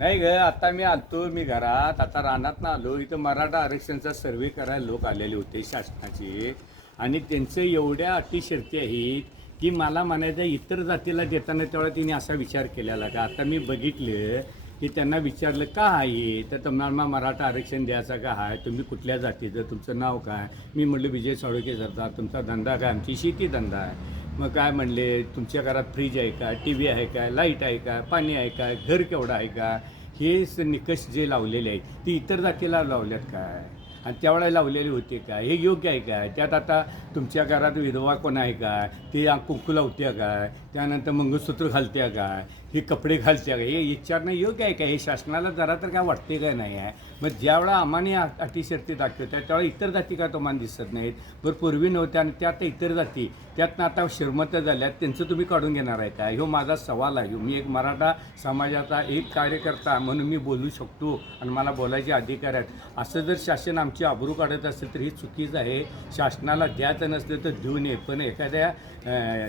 नाही ग आता मी आलतो मी घरात. आता रानात ना आलो. इथं मराठा आरक्षणचा सर्वे करायला लोक आलेले होते शासनाचे. आणि त्यांचं एवढ्या अटी शर्ती आहेत की मला म्हणायचं इतर जातीला देताना तेवढा तिने असा विचार केलेला का? आता मी बघितलं की त्यांना विचारलं का आहे? तर तुम्हाला मराठा आरक्षण द्यायचं का आहे? तुम्ही कुठल्या जातीचं? तुमचं नाव काय? मी म्हटलं विजय साळुके सरदार. तुमचा धंदा काय? आमची शेती धंदा आहे. मग काय म्हणले तुमच्या घरात फ्रीज आहे का? टी व्ही आहे का? लाइट आहे का? पाणी आहे का? घर केवढं आहे का? हे स- निकष जे लावलेले आहेत ते इतर जातीला लावल्यात काय? आणि त्यावेळेला लावलेली होती काय? हे योग्य आहे काय? त्यात आता तुमच्या घरात विधवा कोण आहे काय? ते कुंकू लावत्या काय? त्यानंतर मंगळसूत्र घालत्या काय? हे कपडे घालत्या काय? हे विचारणं योग्य आहे काय? हे शासनाला जरा तर काय वाटते काय नाही आहे? मग ज्यावेळा आम्हाने अटी शर्ती दाखवत्या त्यावेळा इतर जाती का तुम्हाला दिसत नाहीत? बरं पूर्वी नव्हत्या आणि त्यात इतर जाती. त्यातनं आता श्रीमंत झाल्यात त्यांचं तुम्ही काढून घेणार आहे का ह्यो माझा सवाल आहे. मी एक मराठा समाजाचा एक कार्यकर्ता म्हणून मी बोलू शकतो आणि मला बोलायचे अधिकार आहेत. असं जर शासन आमची आबरू काढत असेल तर ही चुकीचं आहे. शासनाला द्यायचं नसलं तर देऊ नये. पण एखाद्या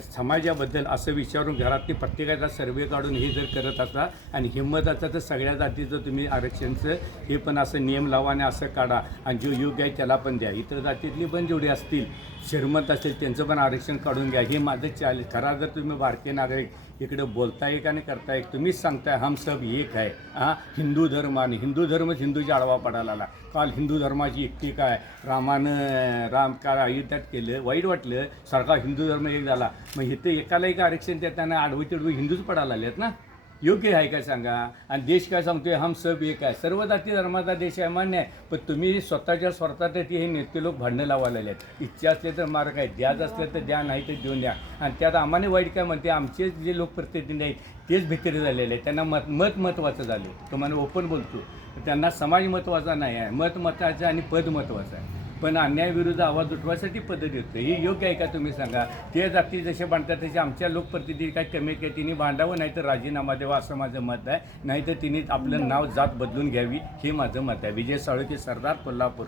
समाजाबद्दल असं विचारून घरातली प्रत्येकाचा सर्वे काढून हे जर करत असा आणि हिंमत असता तर सगळ्या जातीचं तुम्ही आरक्षणचं हे पण असं नियम लावा आणि असं काढा. आणि जो योग्य आहे त्याला पण द्या. इतर जातीतली पण जेवढी असतील श्रीमंत असेल त्यांचं पण आरक्षण काढून घ्या. हे माझं चाल खरा जर तुम्ही भारतीय नागरिक इकडे बोलताय का आणि करताय तुम्हीच सांगताय हम सब एक आहे हां? हिंदू धर्म आणि हिंदू धर्मच हिंदूच्या आडवा पडायला. आला काल हिंदू धर्माची एकटी काय? रामानं राम काय अयोध्यात केलं? वाईट वाटलं. सारखा हिंदू धर्म एक झाला. मग इथे एकाला एक आरक्षण देताना आडवी तिडवी हिंदूच पडायला आलेत ना? योग्य आहे काय सांगा? आणि देश काय सांगतोय? हम सब एक आहे. सर्व जाती धर्माचा देश आहे मान्य आहे. पण तुम्ही स्वतःच्या स्वार्थासाठी हे नेते लोक भांडणं लावायला आहेत इच्छा असले तर मार्ग आहे. द्याच असले तर द्या नाही तर देऊन द्या. आणि त्यात आम्हाने वाईट काय म्हणते? आमचे जे लोकप्रतिनिधी आहेत तेच भिकारी झालेले आहेत. त्यांना मत मत महत्त्वाचं झालं तुम्हाला ओपन बोलतो. त्यांना समाज महत्त्वाचा नाही आहे. मत महत्त्वाचं आणि पद महत्त्वाचं आहे. पण अन्यायाविरुद्ध आवाज उठवायसाठी पद्धत येतो. हे योग्य आहे का तुम्ही सांगा? ते जाती जसे बांधतात तसे आमच्या लोकप्रतिनिधी काय कमी काय तिने बांधावं नाही तर राजीनामा द्यावा असं माझं मत आहे. नाहीतर तिने आपलं नाव जात बदलून घ्यावी हे माझं मत आहे. विजय साळुके सरदार कोल्हापूर.